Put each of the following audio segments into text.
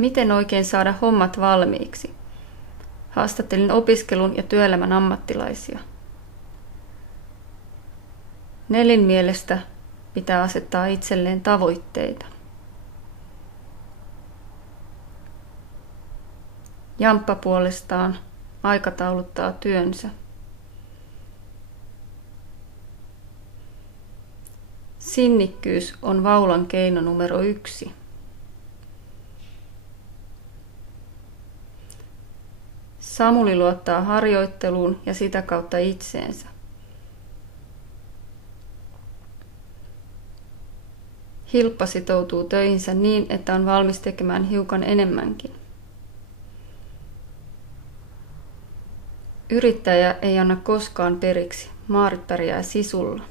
Miten oikein saada hommat valmiiksi? Haastattelin opiskelun ja työelämän ammattilaisia. Nelin mielestä pitää asettaa itselleen tavoitteita. Jamppa puolestaan aikatauluttaa työnsä. Sinnikkyys on vaulan keino numero 1. Samuli luottaa harjoitteluun ja sitä kautta itseensä. Hilppa sitoutuu töihinsä niin, että on valmis tekemään hiukan enemmänkin. Yrittäjä ei anna koskaan periksi. Maarit pärjää sisulla.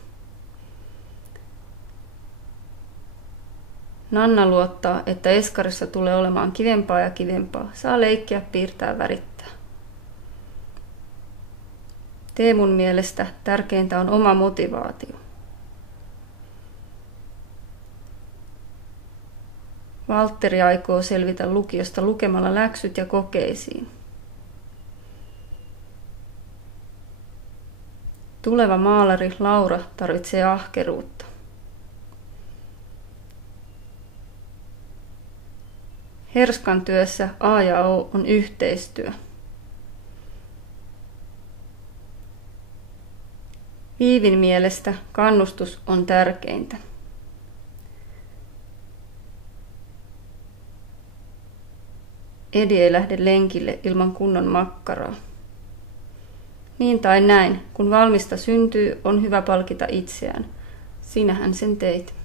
Nanna luottaa, että eskarissa tulee olemaan kivempaa ja kivempaa. Saa leikkiä, piirtää, värittää. Teemun mielestä tärkeintä on oma motivaatio. Valtteri aikoo selvitä lukiosta lukemalla läksyt ja kokeisiin. Tuleva maalari Laura tarvitsee ahkeruutta. Herskan työssä A ja O on yhteistyö. Viivin mielestä kannustus on tärkeintä. Edi ei lähde lenkille ilman kunnon makkaraa. Niin tai näin, kun valmista syntyy, on hyvä palkita itseään. Sinähän sen teit.